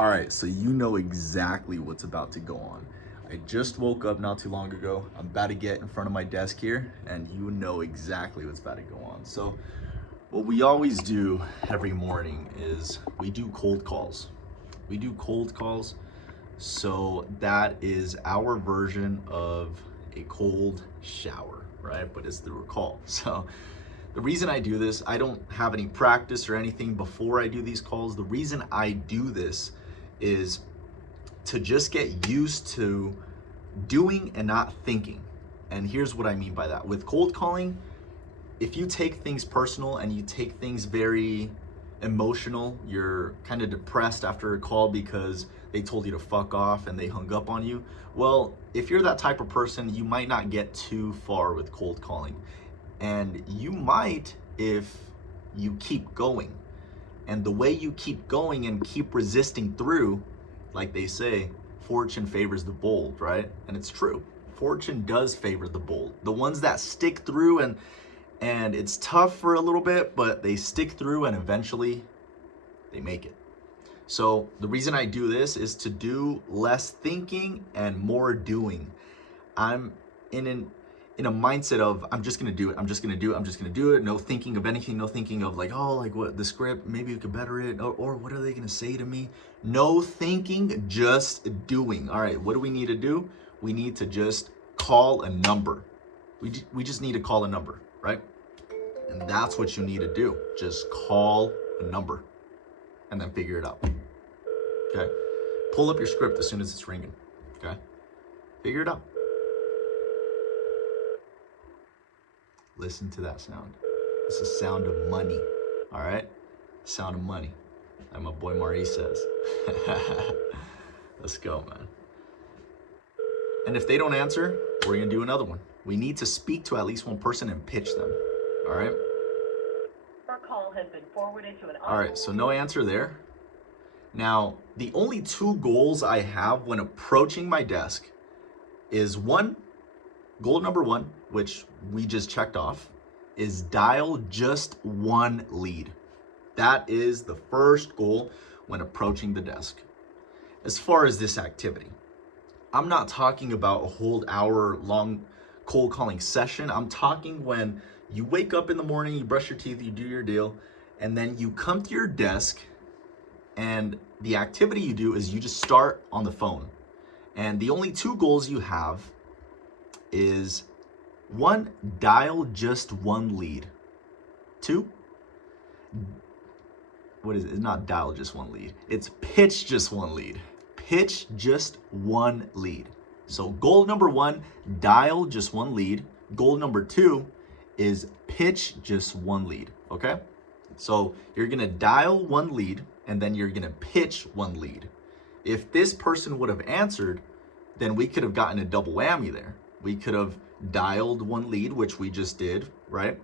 All right, so you know exactly what's about to go on. I just woke up not too long ago. I'm about to get in front of my desk here, and you know exactly what's about to go on. So, what we always do every morning is we do cold calls. We do cold calls, so that is our version of a cold shower, right? But it's through a call. So, the reason I do this, I don't have any practice or anything before I do these calls. The reason I do this is to just get used to doing and not thinking. And here's what I mean by that. With cold calling, if you take things personal and you take things very emotional, you're kind of depressed after a call because they told you to fuck off and they hung up on you. Well, if you're that type of person, you might not get too far with cold calling. And you might if you keep going. And the way you keep going and keep resisting through, like they say, fortune favors the bold, right? And it's true. Fortune does favor the bold. The ones that stick through and it's tough for a little bit, but they stick through and eventually they make it. So the reason I do this is to do less thinking and more doing. I'm in a mindset of I'm just gonna do it. I'm just gonna do it. I'm just gonna do it. No thinking of anything. No thinking of like, oh, like what the script, maybe you could better it, or what are they gonna say to me? No thinking, just doing. All right, what do we need to do? We need to just call a number. We just need to call a number, right? And that's what you need to do. Just call a number and then figure it out. Okay? Pull up your script as soon as it's ringing. Okay? Figure it out. Listen to that sound. It's the sound of money. All right? Sound of money. Like my boy Maurice says. Let's go, man. And if they don't answer, we're going to do another one. We need to speak to at least one person and pitch them. All right? Your call has been forwarded to an All right, so no answer there. Now, the only two goals I have when approaching my desk is one, goal number one, which we just checked off, is dial just one lead. That is the first goal when approaching the desk. As far as this activity, I'm not talking about a whole hour long cold calling session. I'm talking when you wake up in the morning, you brush your teeth, you do your deal, and then you come to your desk and the activity you do is you just start on the phone. And the only two goals you have is one, dial just one lead. Two, what is it? It's not dial just one lead. It's pitch just one lead. Pitch just one lead. So goal number one, dial just one lead. Goal number two is pitch just one lead, okay? So you're gonna dial one lead and then you're gonna pitch one lead. If this person would have answered, then we could have gotten a double whammy there. We could have dialed one lead, which we just did, right?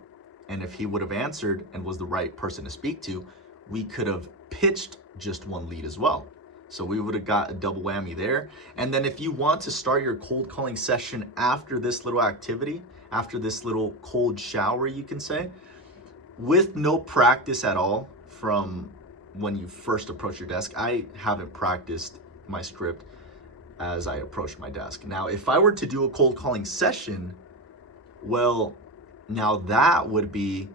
And if he would have answered and was the right person to speak to, we could have pitched just one lead as well. So we would have got a double whammy there. And then if you want to start your cold calling session after this little activity, after this little cold shower, you can say, with no practice at all from when you first approach your desk. I haven't practiced my script as I approached my desk. Now, if I were to do a cold calling session, well, now that would be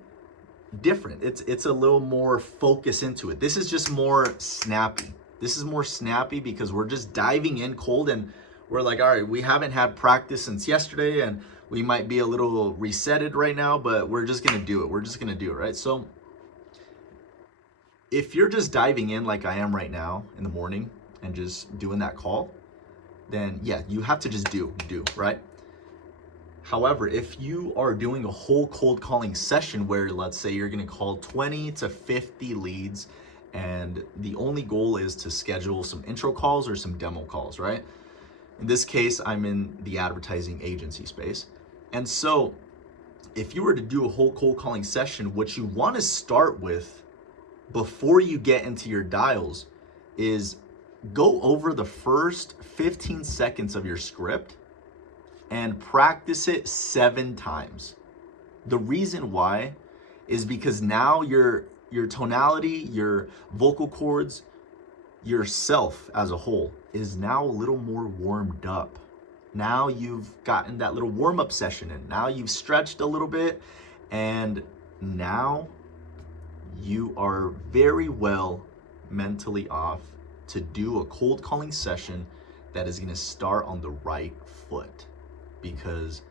different. It's a little more focus into it. This is just more snappy. This is more snappy because we're just diving in cold and we're like, all right, we haven't had practice since yesterday and we might be a little resetted right now, but we're just gonna do it. We're just gonna do it, right? So if you're just diving in like I am right now in the morning and just doing that call, then yeah, you have to just do, right? However, if you are doing a whole cold calling session where let's say you're gonna call 20 to 50 leads and the only goal is to schedule some intro calls or some demo calls, right? In this case, I'm in the advertising agency space. And so if you were to do a whole cold calling session, what you want to start with before you get into your dials is go over the first 15 seconds of your script and practice it 7 times. The reason why is because now your tonality, your vocal cords, yourself as a whole is now a little more warmed up. Now you've gotten that little warm-up session in. Now you've stretched a little bit, and now you are very well mentally off to do a cold calling session that is going to start on the right foot. Because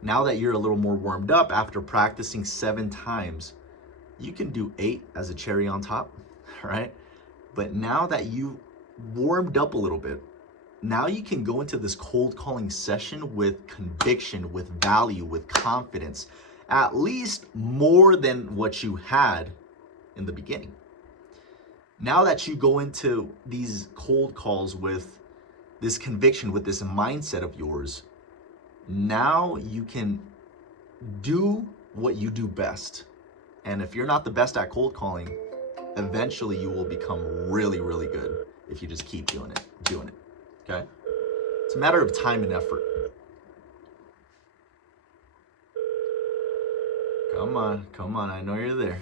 now that you're a little more warmed up after practicing 7 times, you can do 8 as a cherry on top, right? But now that you warmed up a little bit, now you can go into this cold calling session with conviction, with value, with confidence, at least more than what you had in the beginning. Now that you go into these cold calls with this conviction, with this mindset of yours, now you can do what you do best. And if you're not the best at cold calling, eventually you will become really, really good if you just keep doing it, okay? It's a matter of time and effort. Come on, I know you're there.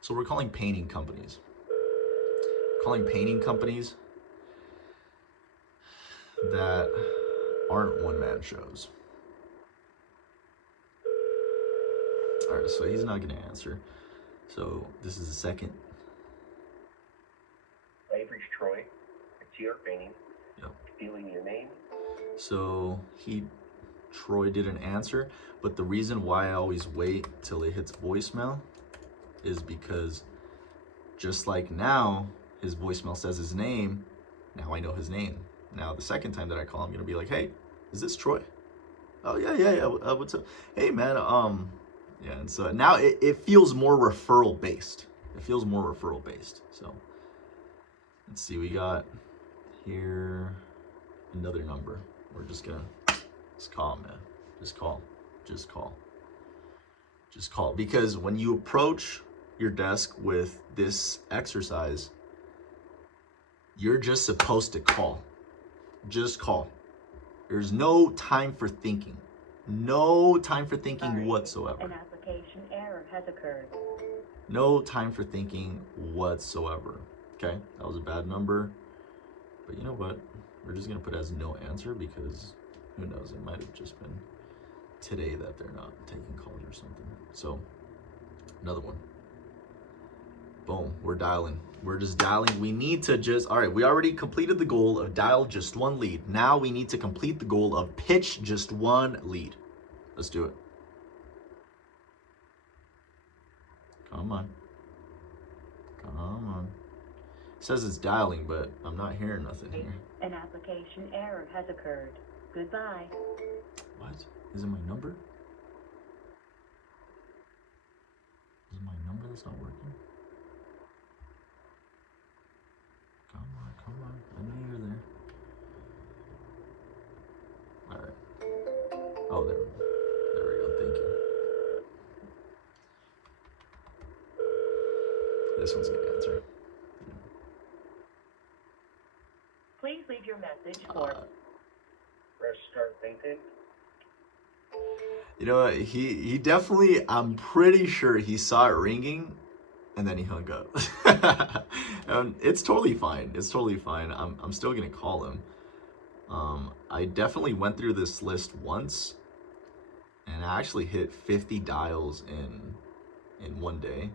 So we're calling painting companies. Calling painting companies that aren't one-man shows. All right, so he's not gonna answer. So this is the second. I've reached Troy at TR Painting. Yep. Feeling your name. So Troy didn't answer, but the reason why I always wait till it hits voicemail is because just like now, his voicemail says his name, now I know his name. Now the second time that I call, I'm gonna be like, hey, is this Troy? Oh yeah. What's up? Hey man, yeah, and so now it feels more referral based. So let's see, we got here another number. We're just gonna call, man. Just call. Because when you approach your desk with this exercise, you're just supposed to call. Just call. There's no time for thinking. Whatsoever. An application error has occurred. No time for thinking whatsoever. Okay, that was a bad number. But you know what? We're just gonna put as no answer because who knows? It might have just been today that they're not taking calls or something. So another one. Boom, we're dialing. We're just dialing. We need to all right, we already completed the goal of dial just one lead. Now we need to complete the goal of pitch just one lead. Let's do it. Come on. It says it's dialing, but I'm not hearing nothing here. An application error has occurred. Goodbye. What? Is it my number? Is it my number that's not working? Come on. I know you're there. All right. Oh, there we go. Thank you. This one's gonna answer. Please leave your message for Press start painting. You know what? He definitely, I'm pretty sure he saw it ringing and then he hung up. It's totally fine. I'm still gonna call him. I definitely went through this list once and I actually hit 50 dials in one day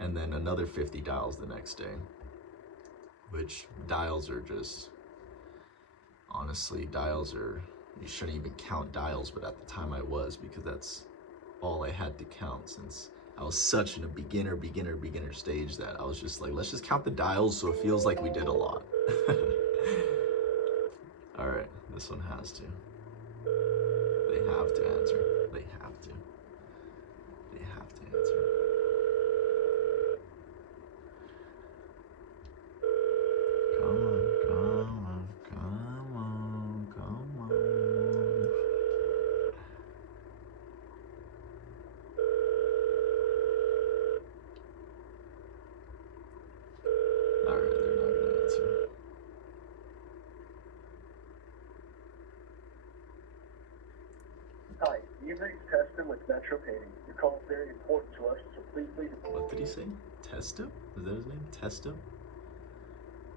and then another 50 dials the next day. Which dials are just, honestly, you shouldn't even count dials, but at the time I was, because that's all I had to count since I was such in a beginner stage that I was just like, let's just count the dials so it feels like we did a lot. All right, this one has to. They have to answer. They have to answer. Come on. All right, they're not gonna answer. Hi, you've reached test very important to us, so please. What did he say? Testo? Is that his name? Testo?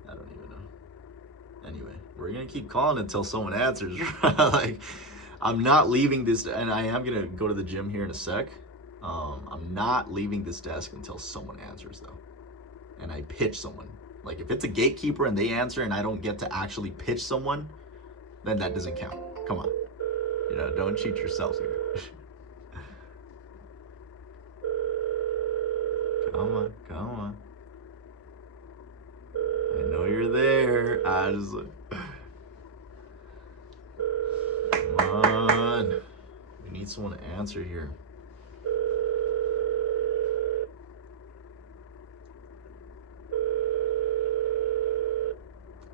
I don't even know. Anyway, we're gonna keep calling until someone answers. Like, I'm not leaving this, and I am gonna go to the gym here in a sec. I'm not leaving this desk until someone answers, though, and I pitch someone. Like, if it's a gatekeeper and they answer and I don't get to actually pitch someone, then that doesn't count. Come on, don't cheat yourselves here. Come on. I know you're there. Come on. We need someone to answer here.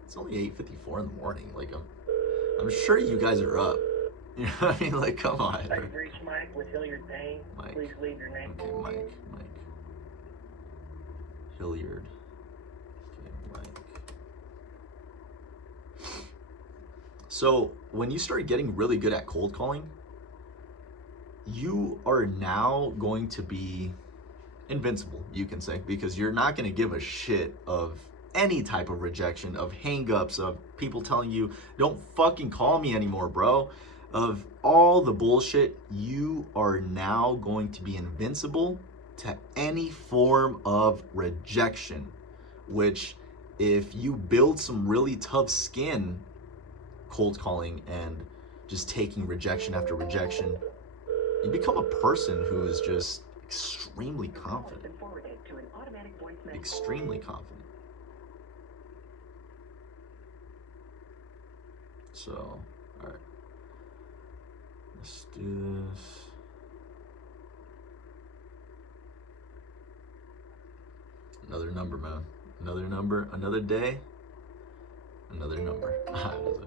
It's only 8:54 in the morning. Like, I'm sure you guys are up. You know what I mean? Like, come on. I've reached Mike with Hilliard Payne. Mike. Please leave your name. Okay, Mike. Hilliard. Okay, Mike. So, when you start getting really good at cold calling, you are now going to be invincible, you can say, because you're not going to give a shit of any type of rejection, of hangups, of people telling you, don't fucking call me anymore, bro. Of all the bullshit, you are now going to be invincible to any form of rejection, which, if you build some really tough skin cold calling and just taking rejection after rejection, you become a person who is just extremely confident. Extremely confident. So, all right. Let's do this. Another number, man. Another number, another day, another number. Come on.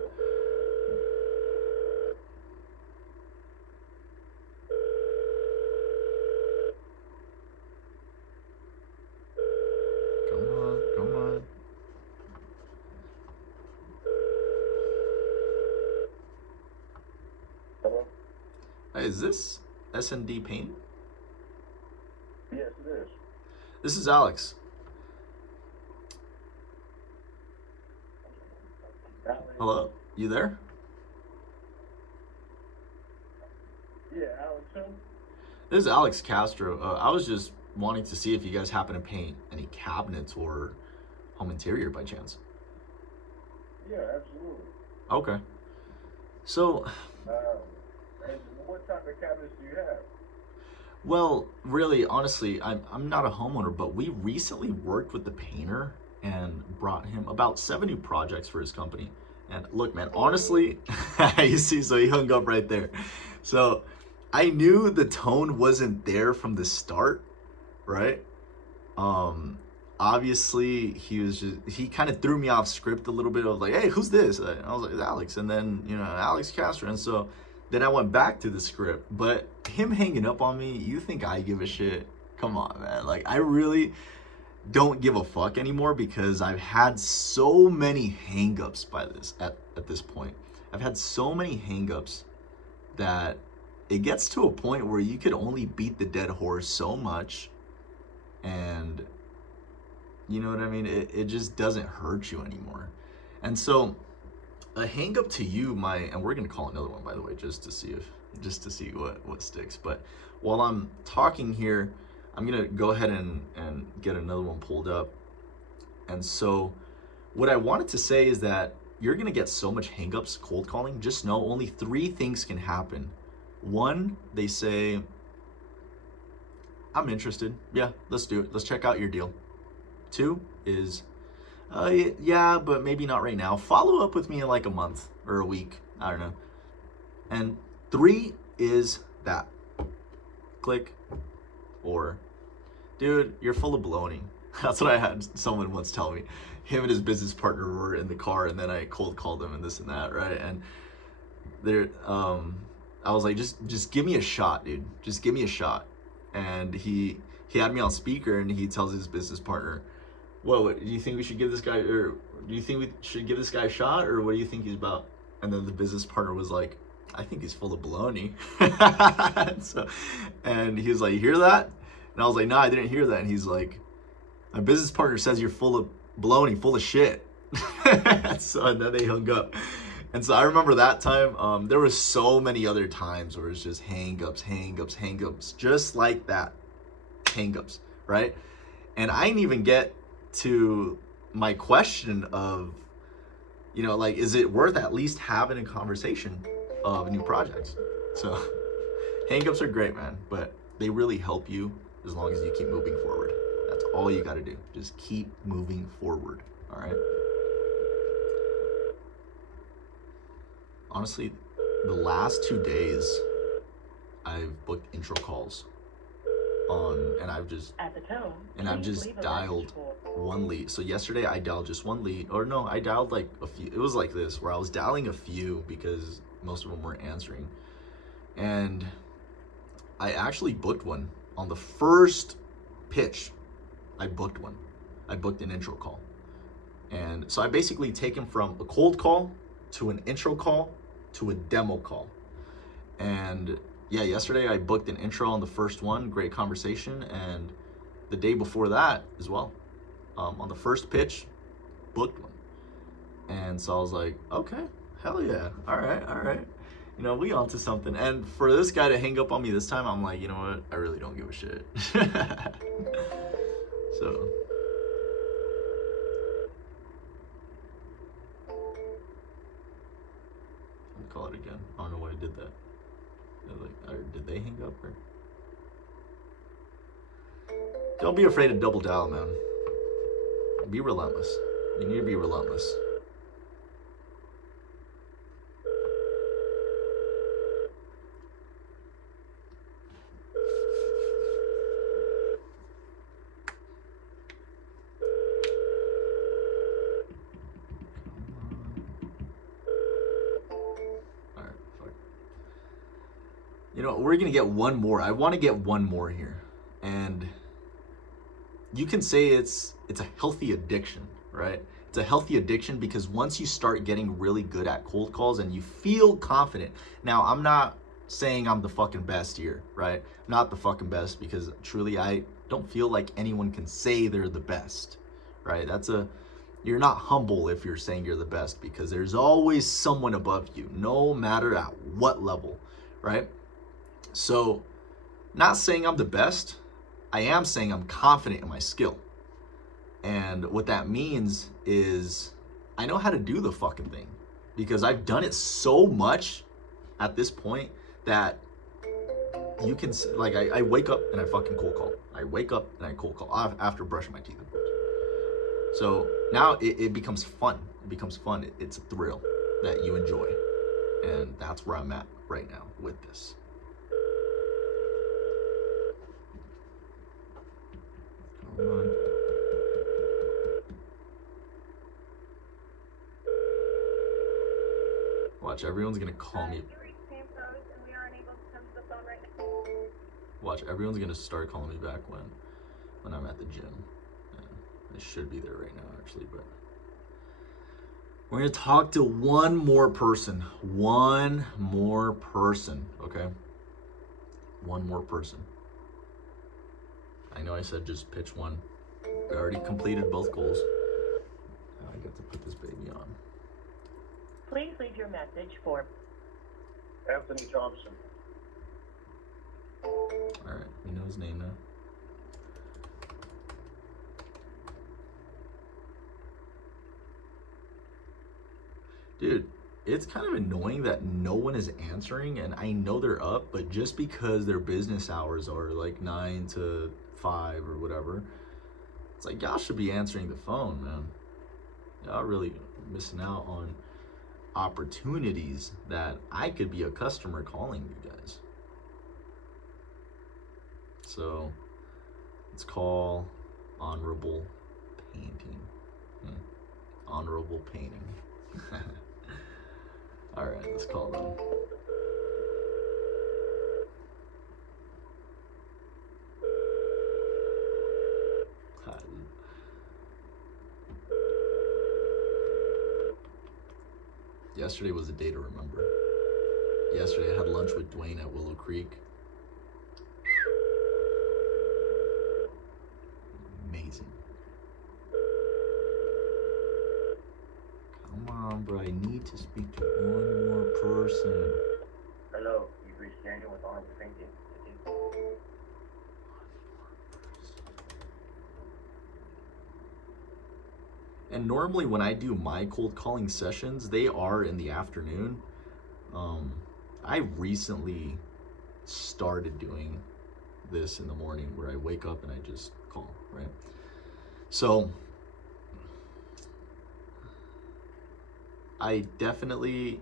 Hello? Hey, is this S&D Paint? Yes, it is. This is Alex. Hello? You there? Yeah, Alex, who? This is Alex Castro. I was just wanting to see if you guys happen to paint any cabinets or home interior by chance. Yeah, absolutely. Okay. So, And what type of cabinets do you have? well, really, honestly, I'm not a homeowner, but we recently worked with the painter and brought him about 7 new projects for his company. And look, man, honestly, you see, so he hung up right there. So I knew the tone wasn't there from the start, right? Obviously, he kind of threw me off script a little bit. I was like, hey, who's this? And I was like, it's Alex. And then, Alex Castro. And so then I went back to the script. But him hanging up on me, you think I give a shit? Come on, man. Like, I really don't give a fuck anymore, because I've had so many hangups at this point. I've had so many hangups that it gets to a point where you could only beat the dead horse so much, and you know what I mean? It just doesn't hurt you anymore. And so a hangup to you, and we're gonna call another one, by the way, just to see what sticks. But while I'm talking here, I'm gonna go ahead and get another one pulled up. And so what I wanted to say is that you're gonna get so much hangups cold calling. Just know only 3 things can happen. 1, they say, I'm interested. Yeah, let's do it. Let's check out your deal. 2 is, yeah, but maybe not right now. Follow up with me in like a month or a week. I don't know. And 3 is that. Click. Or, dude, you're full of baloney. That's what I had someone once tell me. Him and his business partner were in the car, and then I cold called them and this and that, right? And I was like, just give me a shot, dude. Just give me a shot. And he had me on speaker, and he tells his business partner, "Whoa, do you think we should give this guy, or do you think we should give this guy a shot, or what do you think he's about?" And then the business partner was like, I think he's full of baloney. And he was like, you hear that? And I was like, no, I didn't hear that. And he's like, my business partner says you're full of baloney, full of shit. And then they hung up. And so I remember that time. There was so many other times where it's just hang-ups, just like that. Hang-ups, right? And I didn't even get to my question of, like, is it worth at least having a conversation of new projects? So hang-ups are great, man, but they really help you as long as you keep moving forward. That's all you got to do. Just keep moving forward, all right? Honestly, the last 2 days, I've booked intro calls and I've just dialed one lead. So yesterday I dialed just one lead, or no, I dialed like a few. It was like this, where I was dialing a few because most of them weren't answering. And I actually booked one on the first pitch. I booked one. I booked an intro call. And so I basically take him from a cold call to an intro call to a demo call. And yeah, yesterday I booked an intro on the first one, great conversation. And the day before that as well, on the first pitch, booked one. And so I was like, okay, hell yeah, all right. We onto something. And for this guy to hang up on me this time, I'm like, you know what? I really don't give a shit. So. Call it again. I don't know why I did that. Did they hang up or? Don't be afraid to double dial, man. Be relentless. You need to be relentless. We're gonna get one more. I want to get one more here, and you can say it's a healthy addiction, right? It's a healthy addiction because once you start getting really good at cold calls and you feel confident. Now, I'm not saying I'm the fucking best here, right? Not the fucking best, because truly I don't feel like anyone can say they're the best, right? You're not humble if you're saying you're the best, because there's always someone above you, no matter at what level, right? So, not saying I'm the best, I am saying I'm confident in my skill. And what that means is I know how to do the fucking thing, because I've done it so much at this point that you can, like, I wake up and I fucking cold call. I wake up and I cold call after brushing my teeth, of course. So now it becomes fun. It becomes fun. It's a thrill that you enjoy. And that's where I'm at right now with this. Come on. Watch, everyone's gonna call me. Watch, everyone's gonna start calling me back when I'm at the gym. I should be there right now, actually, but we're gonna talk to one more person. One more person, okay? One more person. I know I said just pitch one. We already completed both goals. Now I get to put this baby on. Please leave your message for Anthony Thompson. Alright, we know his name now. Dude, it's kind of annoying that no one is answering, and I know they're up, but just because their business hours are like 9 to 5 or whatever, it's like, y'all should be answering the phone, man. Y'all really missing out on opportunities that I could be a customer calling you guys. So let's call honorable painting. Honorable painting. All right, let's call them. Yesterday was a day to remember. yesterday. I had lunch with Dwayne at Willow Creek. Amazing. Come on, bro. I need to speak to one more person. Hello, you've reached Daniel with Armed Thinking. And normally when I do my cold calling sessions, they are in the afternoon. I recently started doing this in the morning where I wake up and I just call, right? So I definitely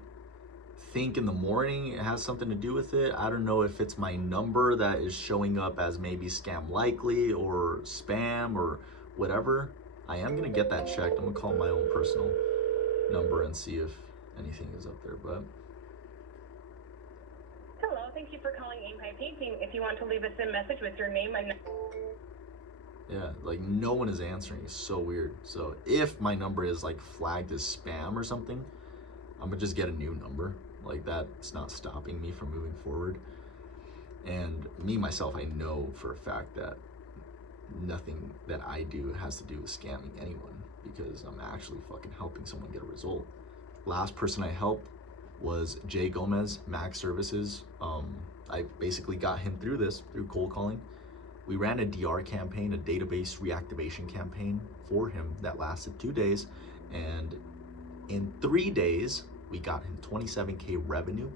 think in the morning it has something to do with it. I don't know if it's my number that is showing up as maybe scam likely or spam or whatever. I am gonna get that checked. I'm gonna call my own personal number and see if anything is up there. But Hello, thank you for calling Empire Painting. If you want to leave a SIM message with your name and yeah, like no one is answering. It's so weird. So if my number is like flagged as spam or something, I'm gonna just get a new number. Like that's not stopping me from moving forward. And me myself, I know for a fact that nothing that I do has to do with scamming anyone because I'm actually fucking helping someone get a result. Last person I helped was Jay Gomez, Mac Services. I basically got him through this, through cold calling. We ran a DR campaign, a database reactivation campaign for him that lasted 2 days. And in 3 days, we got him 27K revenue,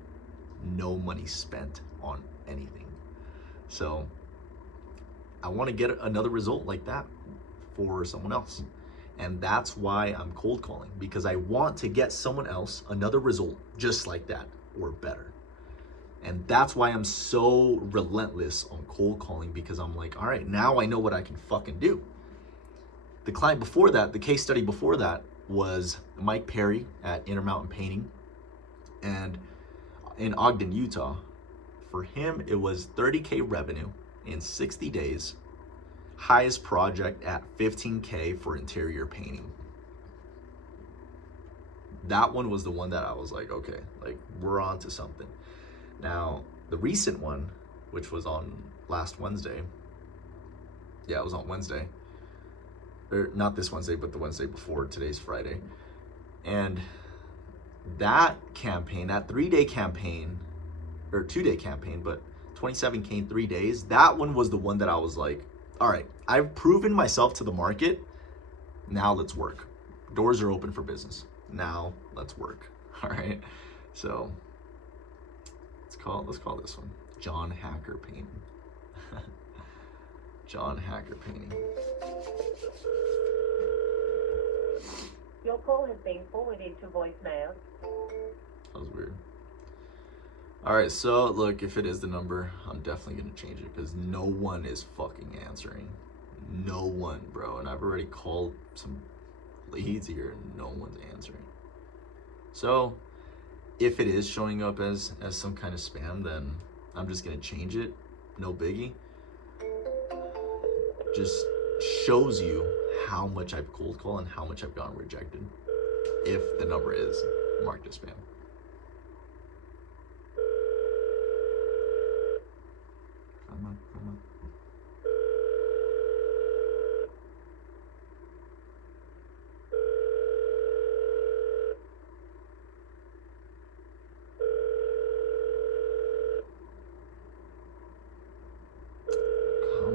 no money spent on anything. So I want to get another result like that for someone else. And that's why I'm cold calling, because I want to get someone else another result just like that or better. And that's why I'm so relentless on cold calling, because I'm like, all right, now I know what I can fucking do. The client before that, the case study before that was Mike Perry at Intermountain Painting and in Ogden, Utah. For him, it was 30K revenue in 60 days. Highest project at 15K for interior painting. That one was the one that I was like, okay, like we're on to something. Now, the recent one, which was on last Wednesday. Yeah, it was on Wednesday. Or not this Wednesday, but the Wednesday before. Today's Friday. And that campaign, that 3-day campaign, or 2-day campaign, but 27K in 3 days, that one was the one that I was like, all right, I've proven myself to the market. Now let's work. Doors are open for business. Now let's work. All right. So let's call this one John Hacker Painting. John Hacker Painting. Your call has been forwarded to voicemail. That was weird. All right, so look, if it is the number, I'm definitely gonna change it because no one is fucking answering. No one, bro. And I've already called some leads here and no one's answering. So if it is showing up as some kind of spam, then I'm just gonna change it. No biggie. Just shows you how much I've cold called and how much I've gotten rejected if the number is marked as spam. Come on. Come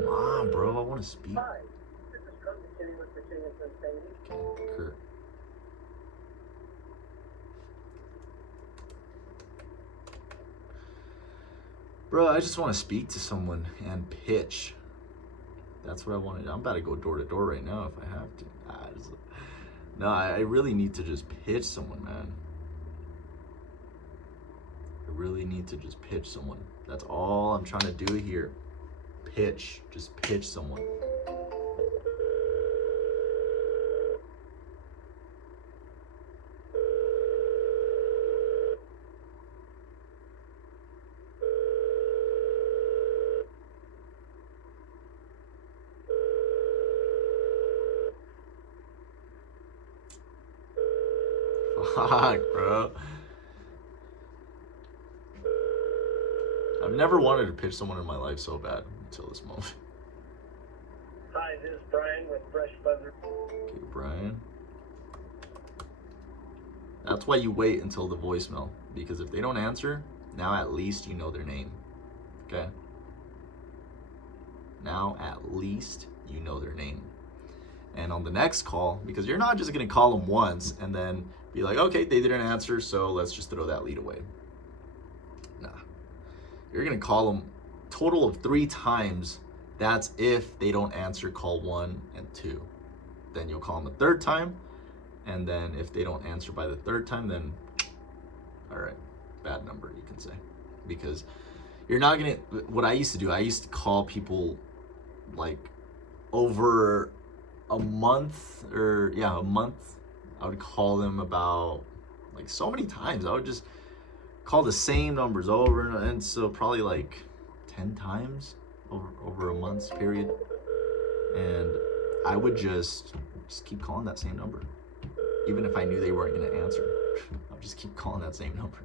on, bro. I want to speak. Hi, this is Kurt McKinney with McKinney & Painting. Okay, Kurt. Bro, I just want to speak to someone and pitch. That's what I wanted. I'm about to go door to door right now if I have to. No, I really need to just pitch someone, man. I really need to just pitch someone. That's all I'm trying to do here. Pitch. Just pitch someone. Fuck, bro. I've never wanted to pitch someone in my life so bad until this moment. Hi, this is Brian with Fresh Buzzer. Okay, Brian. That's why you wait until the voicemail, because if they don't answer, now at least you know their name. Okay? Now at least you know their name. And on the next call, because you're not just gonna call them once and then be like, okay, they didn't answer, so let's just throw that lead away. Nah. You're gonna call them total of 3 times. That's if they don't answer call 1 and 2. Then you'll call them a 3rd time, and then if they don't answer by the 3rd time, then all right, bad number, you can say. Because you're not gonna, what I used to do, I used to call people like over a month, a month. I would call them about like so many times. I would just call the same numbers over and so probably like 10 times over a month's period. And I would just keep calling that same number. Even if I knew they weren't gonna answer, I would just keep calling that same number.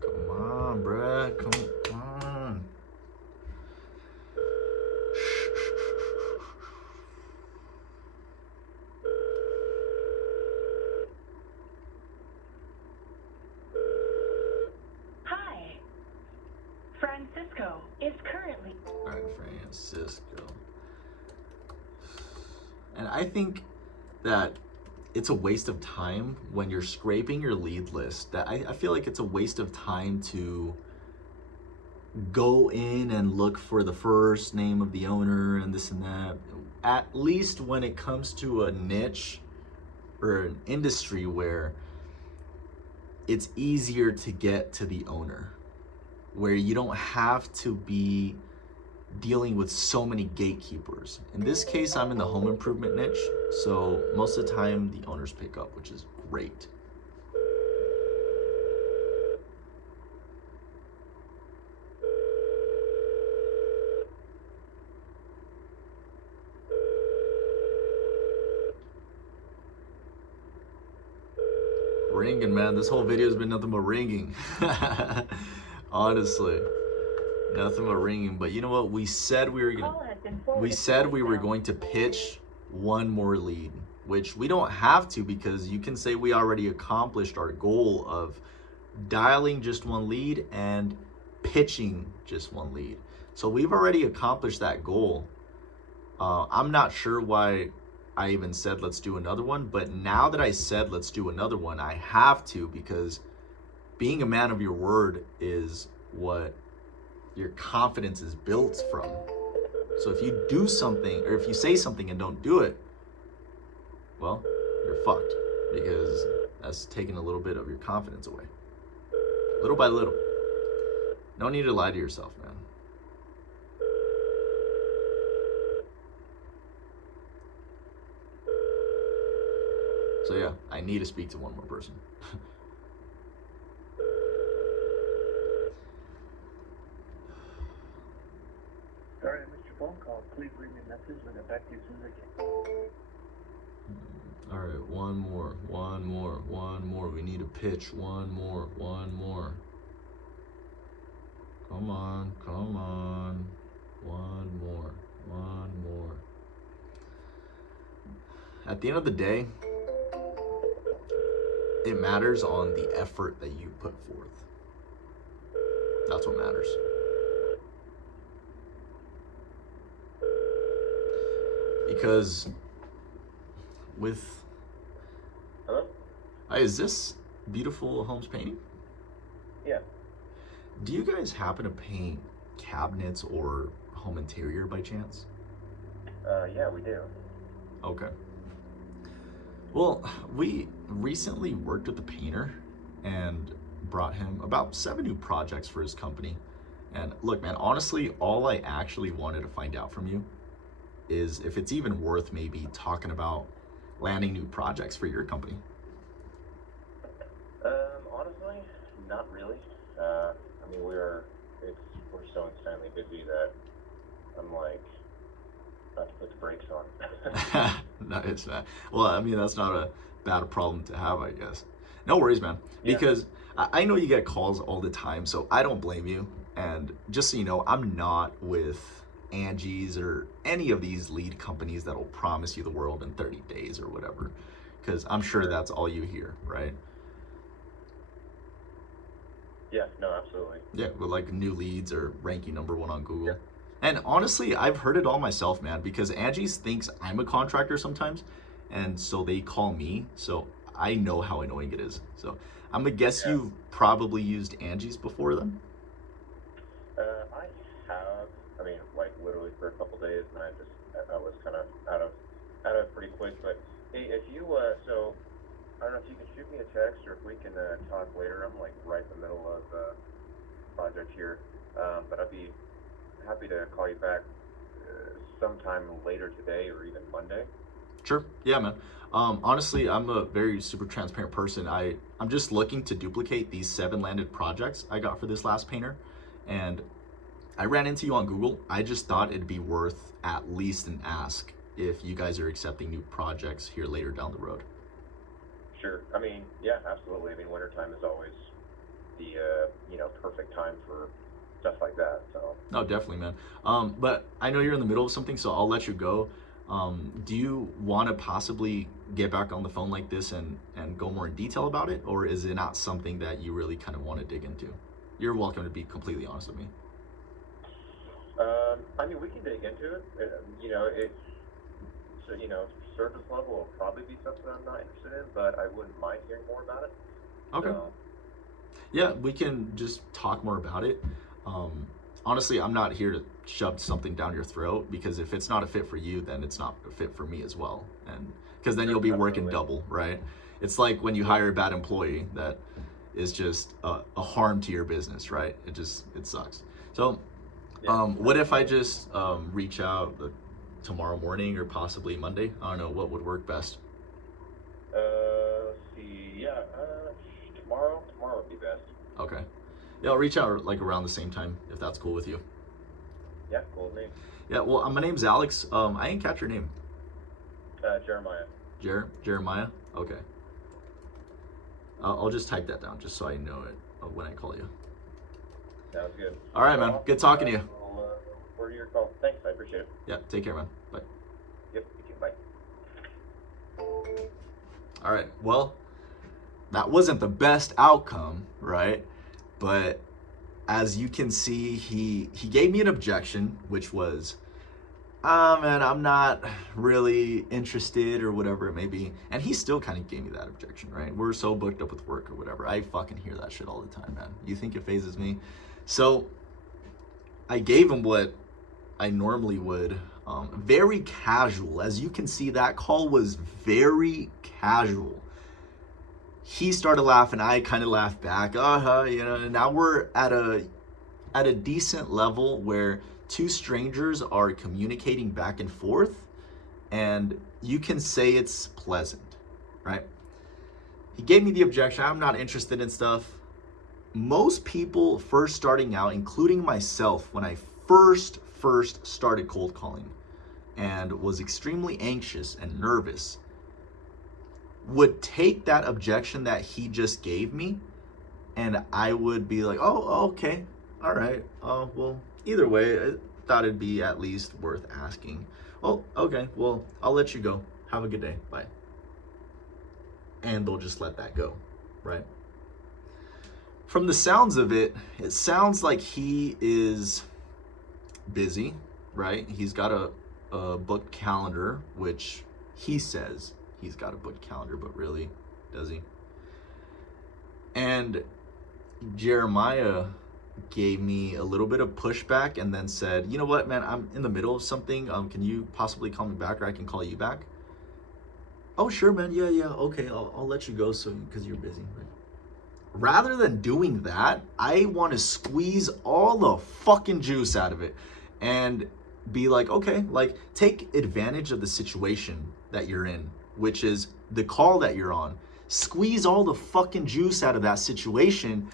Come on, bruh, come on. Hi. Francisco is currently. All right, Francisco. And I think that it's a waste of time when you're scraping your lead list. That I feel like it's a waste of time to go in and look for the first name of the owner and this and that. At least when it comes to a niche or an industry where it's easier to get to the owner, where you don't have to be dealing with so many gatekeepers. In this case, I'm in the home improvement niche, so most of the time the owners pick up, which is great. Ringing, man. This whole video has been nothing but ringing. Honestly, nothing but ringing. But you know what? We said we were going to pitch one more lead, which we don't have to, because you can say we already accomplished our goal of dialing just one lead and pitching just one lead. So we've already accomplished that goal. I'm not sure why I even said let's do another one, but now that I said let's do another one, I have to, because being a man of your word is what your confidence is built from. So if you do something, or if you say something and don't do it, well, you're fucked, because that's taking a little bit of your confidence away. Little by little. No need to lie to yourself, man. So yeah, I need to speak to one more person. Sorry I missed your phone call. Please leave me a message and I'll get back to you as soon as I can. All right, one more. We need to pitch one more. Come on. One more. At the end of the day, it matters on the effort that you put forth. That's what matters. Because with... Hello? Hi, is this Beautiful Homes Painting? Yeah. Do you guys happen to paint cabinets or home interior by chance? Yeah, we do. Okay. Well, we recently worked with a painter and brought him about 7 new projects for his company. And look, man, honestly, all I actually wanted to find out from you is if it's even worth maybe talking about landing new projects for your company. Honestly, not really. I mean, we're so insanely busy that I'm like, forgot to put the brakes on. Nice, man. Well, I mean, that's not a bad problem to have, I guess. No worries, man. Yeah. Because I know you get calls all the time, so I don't blame you. And just so you know, I'm not with Angie's or any of these lead companies that'll promise you the world in 30 days or whatever. Because I'm sure that's all you hear, right? Yeah, no, absolutely. Yeah, with like new leads or ranking #1 on Google. Yeah. And honestly, I've heard it all myself, man, because Angie's thinks I'm a contractor sometimes, and so they call me, so I know how annoying it is. So I'm gonna guess Yeah. you've probably used Angie's before then? I have, I mean, like literally for a couple days, and I was kind of out of pretty quick. But hey, if you, so I don't know if you can shoot me a text or if we can talk later. I'm like right in the middle of project here, but I'd be happy to call you back sometime later today or even Monday. Sure. Yeah, man. Honestly, I'm a very super transparent person. I'm just looking to duplicate these 7 landed projects I got for this last painter. And I ran into you on Google. I just thought it'd be worth at least an ask if you guys are accepting new projects here later down the road. Sure. I mean, yeah, absolutely. I mean, wintertime is always the perfect time for stuff like that. So. No, definitely, man. But I know you're in the middle of something, so I'll let you go. Do you want to possibly get back on the phone like this and go more in detail about it, or is it not something that you really kind of want to dig into? You're welcome to be completely honest with me. I mean, we can dig into it. Surface level will probably be something I'm not interested in, but I wouldn't mind hearing more about it. Okay. So, Yeah, we can just talk more about it. Honestly, I'm not here to shove something down your throat, because if it's not a fit for you, then it's not a fit for me as well. And because then you'll be working double, right? It's like when you hire a bad employee that is just a harm to your business, right? It sucks. So, what if I just reach out tomorrow morning or possibly Monday? I don't know, what would work best. let's see. Yeah, tomorrow would be best. Okay. Yeah, I'll reach out like around the same time if that's cool with you. Yeah, cool with me. Yeah, well, my name's Alex. I didn't catch your name. Jeremiah. Jeremiah? Okay. I'll just type that down just so I know it when I call you. Sounds good. All right, man. Good talking to you. I'll look forward to your call. Thanks, I appreciate it. Yeah, take care, man. Bye. Yep, you too. Bye. All right, well, that wasn't the best outcome, right? But as you can see, he gave me an objection, which was, man, I'm not really interested or whatever it may be. And he still kind of gave me that objection, right? We're so booked up with work or whatever. I fucking hear that shit all the time, man. You think it phases me? So I gave him what I normally would. Very casual. As you can see, that call was very casual. He started laughing. I kind of laughed back. Now we're at a decent level where two strangers are communicating back and forth, and you can say it's pleasant, right? He gave me the objection. I'm not interested in stuff. Most people first starting out, including myself, when I first started cold calling and was extremely anxious and nervous, would take that objection that he just gave me, and I would be like, oh, okay, all right, well, either way, I thought it'd be at least worth asking. Oh, okay, well, I'll let you go. Have a good day. Bye. And they'll just let that go, right? From the sounds of it, it sounds like he is busy, right? He's got a booked calendar, which he says he's got a booked calendar, but really, does he? And Jeremiah gave me a little bit of pushback and then said, you know what, man, I'm in the middle of something. Can you possibly call me back, or I can call you back? Oh, sure, man. Yeah, okay, I'll let you go because you're busy. Right? Rather than doing that, I want to squeeze all the fucking juice out of it and be like, okay, like, take advantage of the situation that you're in, which is the call that you're on. Squeeze all the fucking juice out of that situation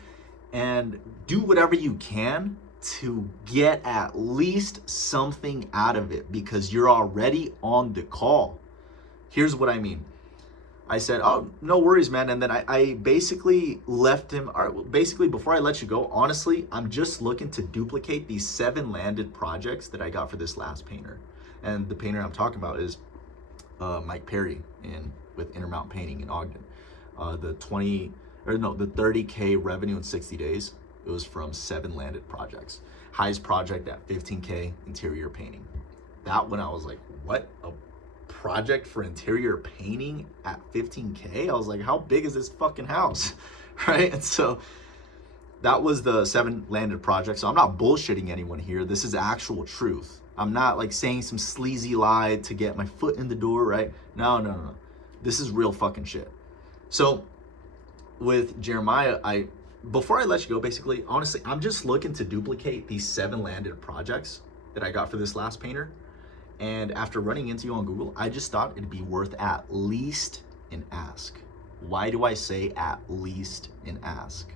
and do whatever you can to get at least something out of it because you're already on the call. Here's what I mean. I said, oh, no worries, man. And then I basically left him, basically before I let you go, honestly, I'm just looking to duplicate these 7 landed projects that I got for this last painter. And the painter I'm talking about is Mike Perry with Intermountain Painting in Ogden. The 30K revenue in 60 days, it was from 7 landed projects. Highest project at 15K interior painting. That one I was like, what? A project for interior painting at 15K? I was like, how big is this fucking house? Right? And so that was the 7 landed projects. So I'm not bullshitting anyone here. This is actual truth. I'm not like saying some sleazy lie to get my foot in the door, right? No. This is real fucking shit. So with Jeremiah, before I let you go, basically, honestly, I'm just looking to duplicate these 7 landed projects that I got for this last painter. And after running into you on Google, I just thought it'd be worth at least an ask. Why do I say at least an ask?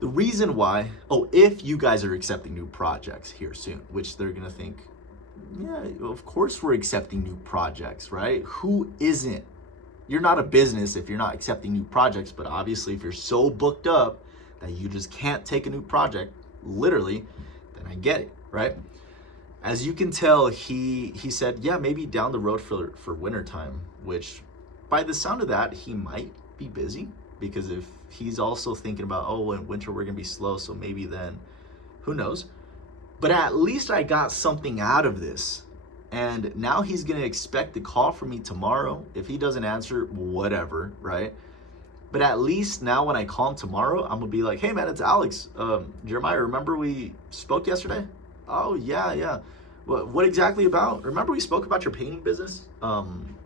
The reason why, if you guys are accepting new projects here soon, which they're gonna think, yeah, of course we're accepting new projects, right? Who isn't? You're not a business if you're not accepting new projects, but obviously if you're so booked up that you just can't take a new project, literally, then I get it, right? As you can tell, he said, yeah, maybe down the road for wintertime, which by the sound of that, he might be busy, because if he's also thinking about, in winter we're gonna be slow, so maybe then, who knows? But at least I got something out of this. And now he's gonna expect a call from me tomorrow. If he doesn't answer, whatever, right? But at least now when I call him tomorrow, I'm gonna be like, hey man, it's Alex. Jeremiah, remember we spoke yesterday? Oh, yeah. What exactly about? Remember we spoke about your painting business?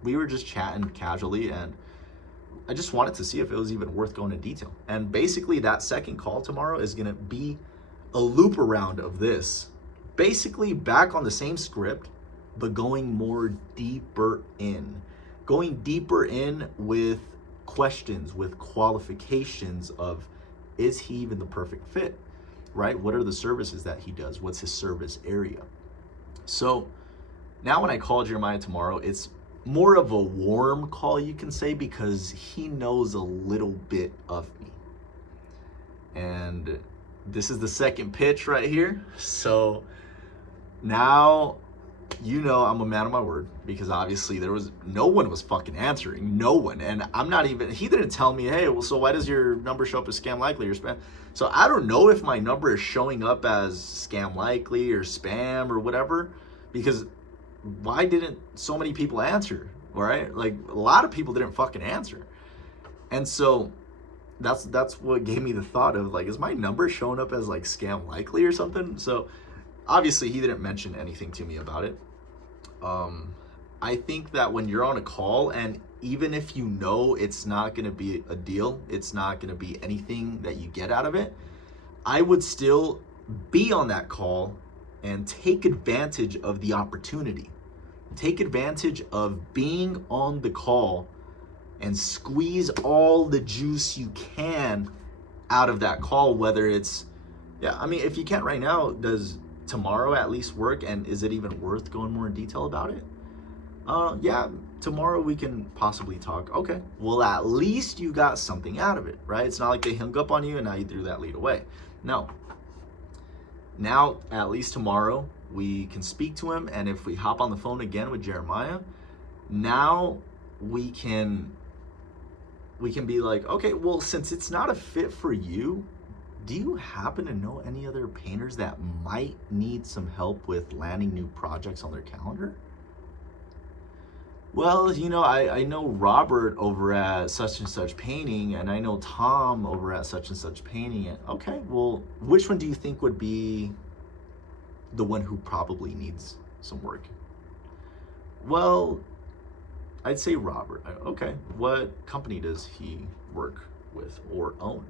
We were just chatting casually, and I just wanted to see if it was even worth going into detail. And basically that second call tomorrow is gonna be a loop around of this. Basically back on the same script, but going more deeper in. Going deeper in with questions, with qualifications of, is he even the perfect fit? Right? What are the services that he does? What's his service area? So now when I call Jeremiah tomorrow, it's more of a warm call, you can say, because he knows a little bit of me. And this is the second pitch right here. So now, I'm a man of my word, because obviously no one was fucking answering, no one. And he didn't tell me, hey, well, so why does your number show up as scam likely or spam? So I don't know if my number is showing up as scam likely or spam or whatever, because why didn't so many people answer, right? Like a lot of people didn't fucking answer. And so that's what gave me the thought of like, is my number showing up as like scam likely or something? So obviously he didn't mention anything to me about it. I think that when you're on a call, and even if you know it's not going to be a deal, it's not going to be anything that you get out of it, I would still be on that call and take advantage of the opportunity. Take advantage of being on the call and squeeze all the juice you can out of that call, whether it's, if you can't right now, does tomorrow at least work? And is it even worth going more in detail about it? Tomorrow we can possibly talk. Okay, well, at least you got something out of it, right? It's not like they hung up on you and now you threw that lead away. No. Now, at least tomorrow, we can speak to him, and if we hop on the phone again with Jeremiah, now we can be like, okay, well, since it's not a fit for you, do you happen to know any other painters that might need some help with landing new projects on their calendar? Well, I know Robert over at such and such painting, and I know Tom over at such and such painting. Okay, well, which one do you think would be the one who probably needs some work? Well, I'd say Robert. Okay, what company does he work with or own?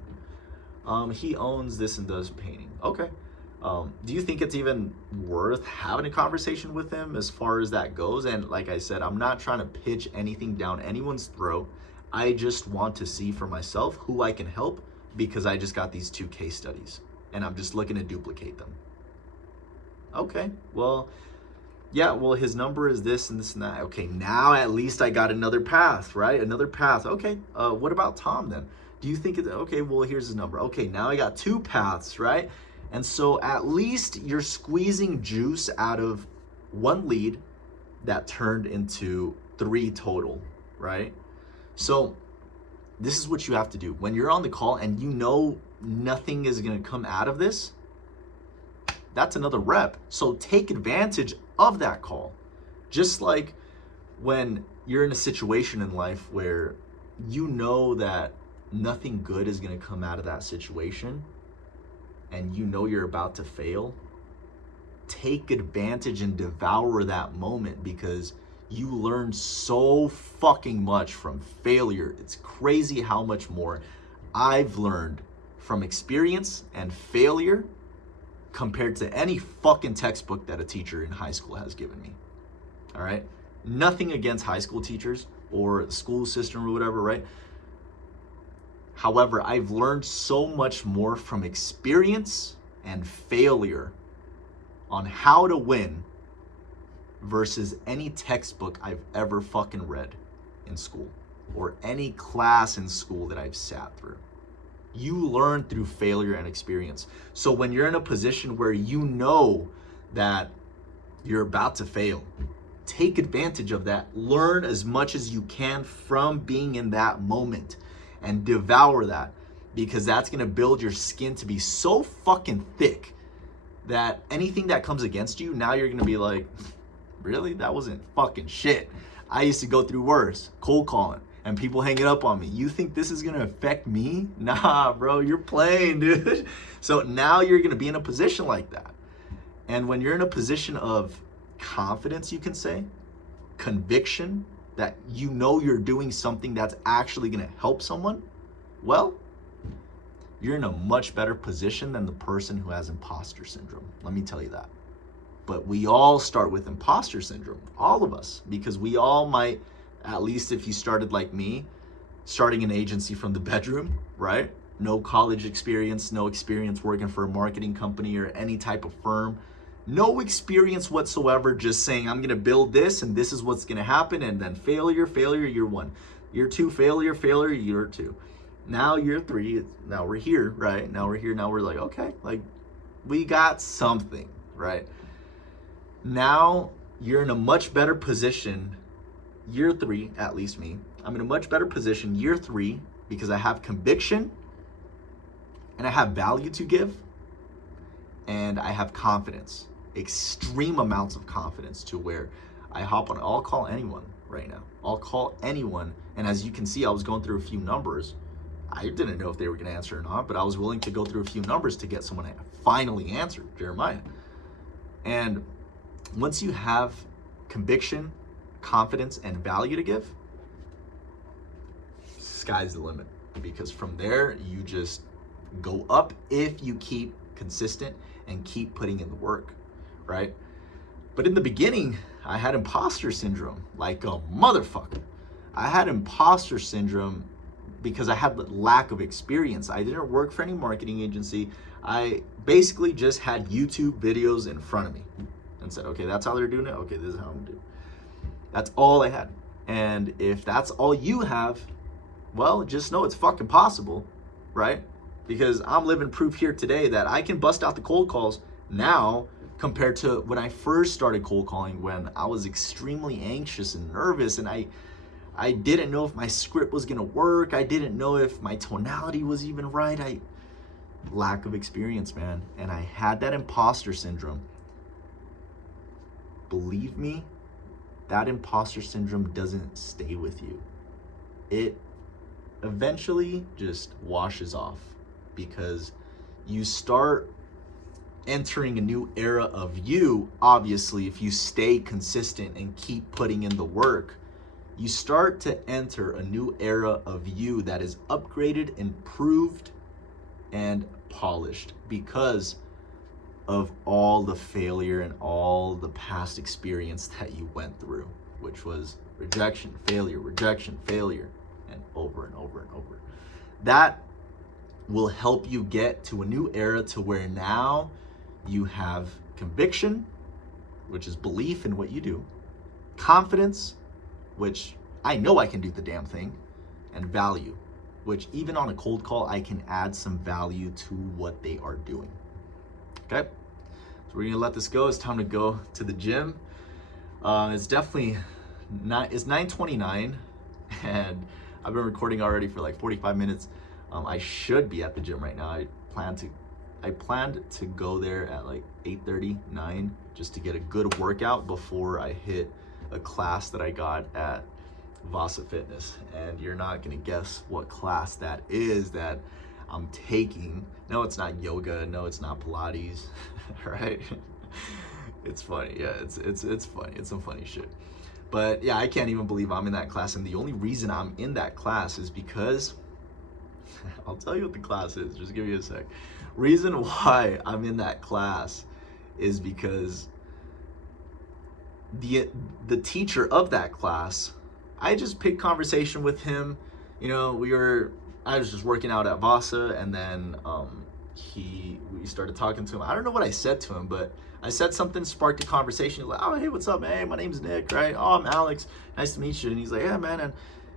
He owns this and does painting. Okay. Do you think it's even worth having a conversation with him as far as that goes? And like I said, I'm not trying to pitch anything down anyone's throat. I just want to see for myself who I can help, because I just got these 2 case studies. and I'm just looking to duplicate them. Okay, well, yeah, well, his number is this and this and that. Okay, now at least I got another path, right? Another path. Okay, what about Tom then? Do you think, okay, well, here's his number. Okay, now I got 2 paths, right? And so at least you're squeezing juice out of 1 lead that turned into 3 total, right? So this is what you have to do. When you're on the call and you know nothing is gonna come out of this, that's another rep. So take advantage of that call. Just like when you're in a situation in life where you know that nothing good is gonna come out of that situation and you know you're about to fail, take advantage and devour that moment because you learn so fucking much from failure. It's crazy how much more I've learned from experience and failure compared to any fucking textbook that a teacher in high school has given me. All right? Nothing against high school teachers or the school system or whatever, right? However, I've learned so much more from experience and failure on how to win versus any textbook I've ever fucking read in school or any class in school that I've sat through. You learn through failure and experience. So when you're in a position where you know that you're about to fail, take advantage of that. Learn as much as you can from being in that moment and devour that, because that's gonna build your skin to be so fucking thick that anything that comes against you, now you're gonna be like, really? That wasn't fucking shit. I used to go through worse, cold calling, and people hanging up on me. You think this is gonna affect me? Nah, bro, you're playing, dude. So now you're gonna be in a position like that. And when you're in a position of confidence, you can say, conviction, that you know you're doing something that's actually gonna help someone, well, you're in a much better position than the person who has imposter syndrome. Let me tell you that. But we all start with imposter syndrome, all of us, because we all might, at least if you started like me, starting an agency from the bedroom, right? No college experience, no experience working for a marketing company or any type of firm, no experience whatsoever, just saying, I'm gonna build this and this is what's gonna happen, and then failure, year 1. Year 2, failure, year 2. Now year 3, now we're here, right? Now we're like, okay, like we got something, right? Now you're in a much better position, year 3, at least me. I'm in a much better position year 3 because I have conviction and I have value to give and I have confidence, extreme amounts of confidence, to where I hop on, I'll call anyone right now. I'll call anyone. And as you can see, I was going through a few numbers. I didn't know if they were going to answer or not, but I was willing to go through a few numbers to get someone to finally answer, Jeremiah. And once you have conviction, confidence, and value to give, sky's the limit. Because from there, you just go up if you keep consistent and keep putting in the work, right? But in the beginning, I had imposter syndrome like a motherfucker. I had imposter syndrome because I had lack of experience. I didn't work for any marketing agency. I basically just had YouTube videos in front of me and said, okay, that's how they're doing it. Okay, this is how I'm gonna do it. That's all I had. And if that's all you have, well, just know it's fucking possible, right? Because I'm living proof here today that I can bust out the cold calls now compared to when I first started cold calling, when I was extremely anxious and nervous, and I didn't know if my script was gonna work. I didn't know if my tonality was even right. Lack of experience, man. And I had that imposter syndrome. Believe me, that imposter syndrome doesn't stay with you. It eventually just washes off, because you start entering a new era of you. Obviously, if you stay consistent and keep putting in the work, you start to enter a new era of you that is upgraded, improved, and polished because of all the failure and all the past experience that you went through, which was rejection, failure, and over and over and over. That will help you get to a new era to where now you have conviction, which is belief in what you do, confidence, which I know I can do the damn thing, and value, which even on a cold call, I can add some value to what they are doing. Okay? So we're gonna let this go. It's time to go to the gym. It's definitely not, it's 9:29 and I've been recording already for like 45 minutes. I should be at the gym right now. I planned to go there at like 8:30, 9, just to get a good workout before I hit a class that I got at Vasa Fitness. And you're not gonna guess what class that is that I'm taking. No, it's not yoga. No, it's not Pilates. Right? It's funny. Yeah, it's funny. It's some funny shit. But yeah, I can't even believe I'm in that class. And the only reason I'm in that class is because I'll tell you what the class is. Just give me a sec. Reason why I'm in that class is because the teacher of that class, I just picked conversation with him. You know, I was just working out at Vasa, and then we started talking to him. I don't know what I said to him, but I said something, sparked a conversation. He's like, oh, hey, what's up, man? Hey, my name's Nick, right? Oh, I'm Alex. Nice to meet you. And he's like, yeah, man. And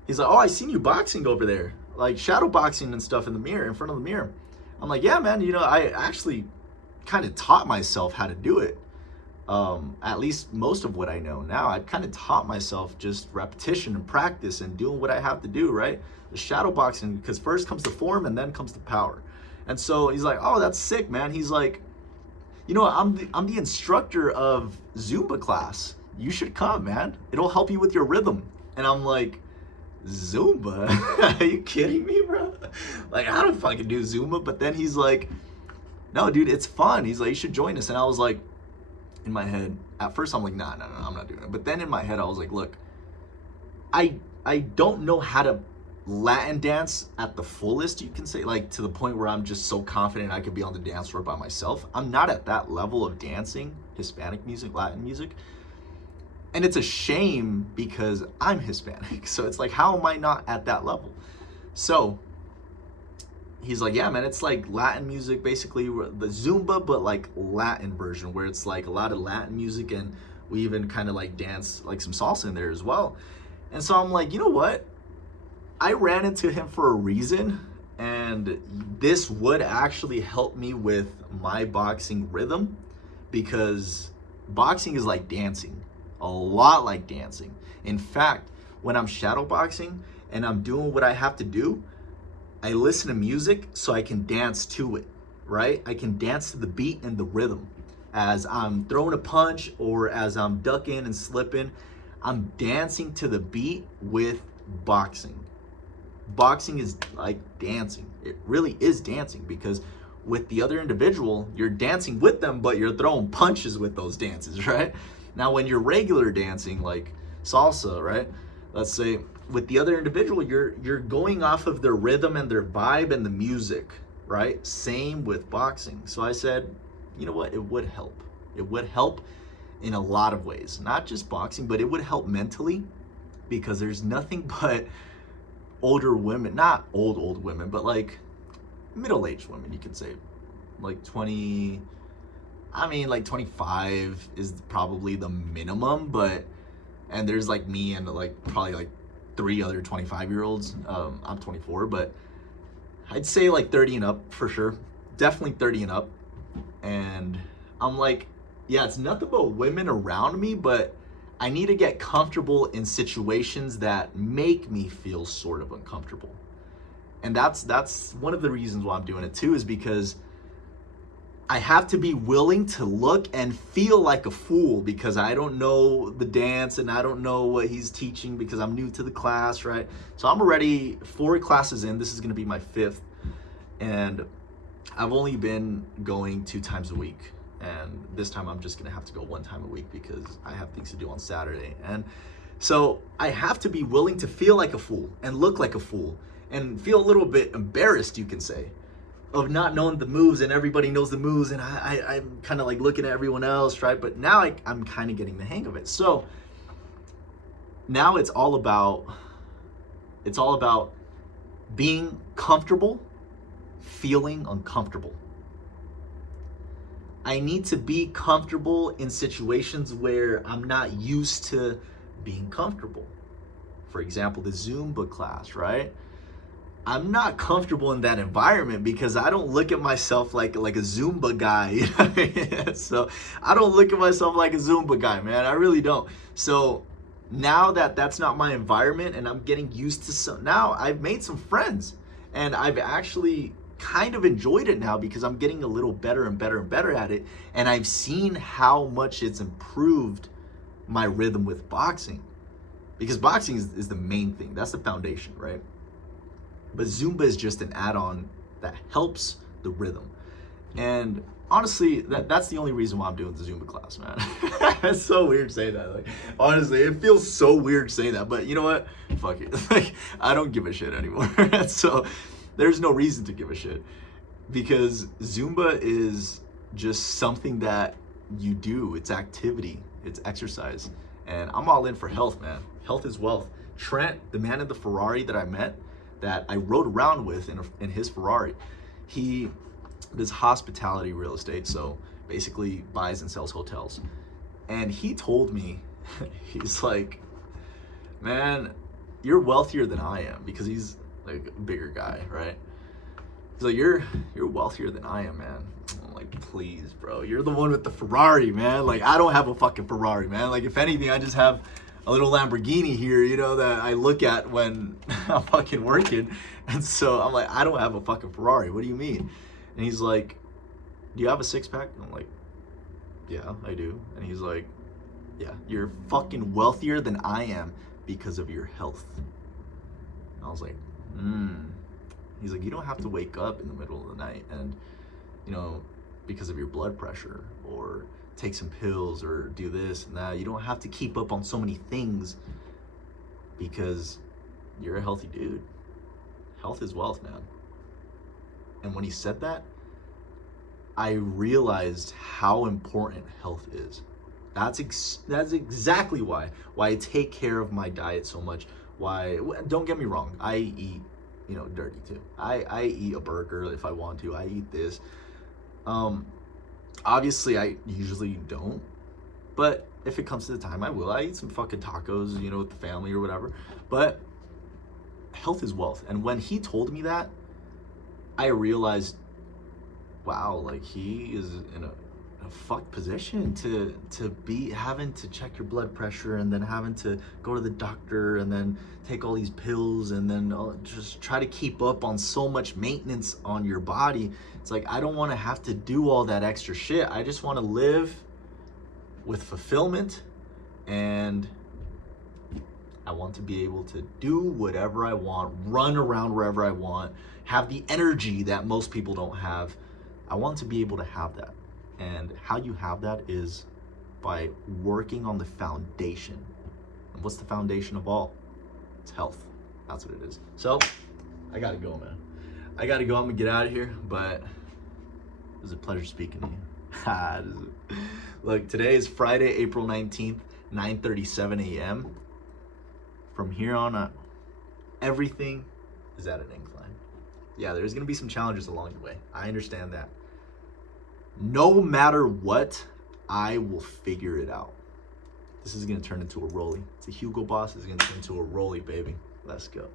he's like, oh, I seen you boxing over there, like shadow boxing and stuff in front of the mirror. I'm like, yeah, man. You know, I actually kind of taught myself how to do it. At least most of what I know now, I've kind of taught myself just repetition and practice and doing what I have to do, right? The shadow boxing, because first comes the form and then comes the power. And so he's like, oh, that's sick, man. He's like, you know, I'm the instructor of Zumba class. You should come, man. It'll help you with your rhythm. And I'm like, Zumba? Are you kidding me, bro? Like, I don't fucking do Zumba. But then he's like, no, dude, it's fun. He's like, you should join us. And I was like, in my head, at first I'm like, nah, I'm not doing it. But then in my head, I was like, look, I don't know how to Latin dance at the fullest, you can say, like to the point where I'm just so confident I could be on the dance floor by myself. I'm not at that level of dancing, Hispanic music, Latin music. And it's a shame because I'm Hispanic. So it's like, how am I not at that level? So he's like, yeah, man, it's like Latin music, basically the Zumba, but like Latin version, where it's like a lot of Latin music, and we even kind of like dance like some salsa in there as well. And so I'm like, you know what? I ran into him for a reason, and this would actually help me with my boxing rhythm, because boxing is like dancing, a lot like dancing. In fact, when I'm shadow boxing and I'm doing what I have to do, I listen to music so I can dance to it, right? I can dance to the beat and the rhythm. As I'm throwing a punch or as I'm ducking and slipping, I'm dancing to the beat with boxing. Boxing is like dancing. It really is dancing, because with the other individual, you're dancing with them, but you're throwing punches with those dances, right? Now, when you're regular dancing, like salsa, right? Let's say with the other individual, you're going off of their rhythm and their vibe and the music, right? Same with boxing. So I said, you know what? It would help. It would help in a lot of ways, not just boxing, but it would help mentally, because there's nothing but older women, not old women, but like middle-aged women, you could say, like 20, like 25 is probably the minimum, and there's like me and like probably like 3 other 25-year-olds. I'm 24, but I'd say like 30 and up for sure. Definitely 30 and up. And I'm like, yeah, it's nothing but women around me, but I need to get comfortable in situations that make me feel sort of uncomfortable. And that's one of the reasons why I'm doing it too, is because I have to be willing to look and feel like a fool, because I don't know the dance and I don't know what he's teaching, because I'm new to the class, right? So I'm already 4 classes in. This is going to be my 5th. And I've only been going 2 times a week. And this time I'm just going to have to go 1 time a week because I have things to do on Saturday. And so I have to be willing to feel like a fool and look like a fool and feel a little bit embarrassed, you can say, of not knowing the moves, and everybody knows the moves, and I'm kind of like looking at everyone else, right? But now I'm kind of getting the hang of it. So now it's all about being comfortable feeling uncomfortable. I need to be comfortable in situations where I'm not used to being comfortable. For example, the Zumba class, right? I'm not comfortable in that environment because I don't look at myself like a Zumba guy. You know what I mean? So I don't look at myself like a Zumba guy, man. I really don't. So now that that's not my environment and I'm getting used to some, now I've made some friends and I've actually kind of enjoyed it now because I'm getting a little better and better and better at it. And I've seen how much it's improved my rhythm with boxing, because boxing is the main thing. That's the foundation, right? But Zumba is just an add-on that helps the rhythm. And honestly, that's the only reason why I'm doing the Zumba class, man. It's so weird saying that. Like, honestly, it feels so weird saying that. But you know what? Fuck it. Like, I don't give a shit anymore. So there's no reason to give a shit, because Zumba is just something that you do. It's activity. It's exercise. And I'm all in for health, man. Health is wealth. Trent, the man in the Ferrari that I met, that I rode around with in his Ferrari, he does hospitality real estate, so basically buys and sells hotels. And he told me, he's like, man, you're wealthier than I am, because he's like a bigger guy, right? He's like, you're wealthier than I am, man. I'm like, please, bro, you're the one with the Ferrari, man. Like, I don't have a fucking Ferrari, man. Like, if anything, I just have a little Lamborghini here, you know, that I look at when I'm fucking working. And so I'm like, I don't have a fucking Ferrari. What do you mean? And he's like, do you have a six-pack? And I'm like, yeah, I do. And he's like, yeah, you're fucking wealthier than I am because of your health. And I was like, He's like, you don't have to wake up in the middle of the night and, you know, because of your blood pressure, or take some pills or do this and that. You don't have to keep up on so many things because you're a healthy dude. Health is wealth, man. And when he said that, I realized how important health is. That's exactly why I take care of my diet so much. Why, don't get me wrong, I eat, you know, dirty too. I eat a burger if I want to. I eat this. Obviously, I usually don't, but if it comes to the time, I will. I eat some fucking tacos, you know, with the family or whatever. But health is wealth. And when he told me that, I realized, wow, like, he is in a fucked position to be having to check your blood pressure and then having to go to the doctor and then take all these pills and then just try to keep up on so much maintenance on your body. It's like, I don't want to have to do all that extra shit. I just want to live with fulfillment, and I want to be able to do whatever I want, run around wherever I want, have the energy that most people don't have. I want to be able to have that. And how you have that is by working on the foundation. And what's the foundation of all? It's health. That's what it is. So, I gotta go, man. I gotta go. I'm gonna get out of here, but it was a pleasure speaking to you. Look, today is Friday, April 19th, 9:37 a.m. From here on out, everything is at an incline. Yeah, there's gonna be some challenges along the way. I understand that. No matter what, I will figure it out. This is gonna turn into a rollie. It's a Hugo Boss. It's gonna turn into a rollie, baby. Let's go.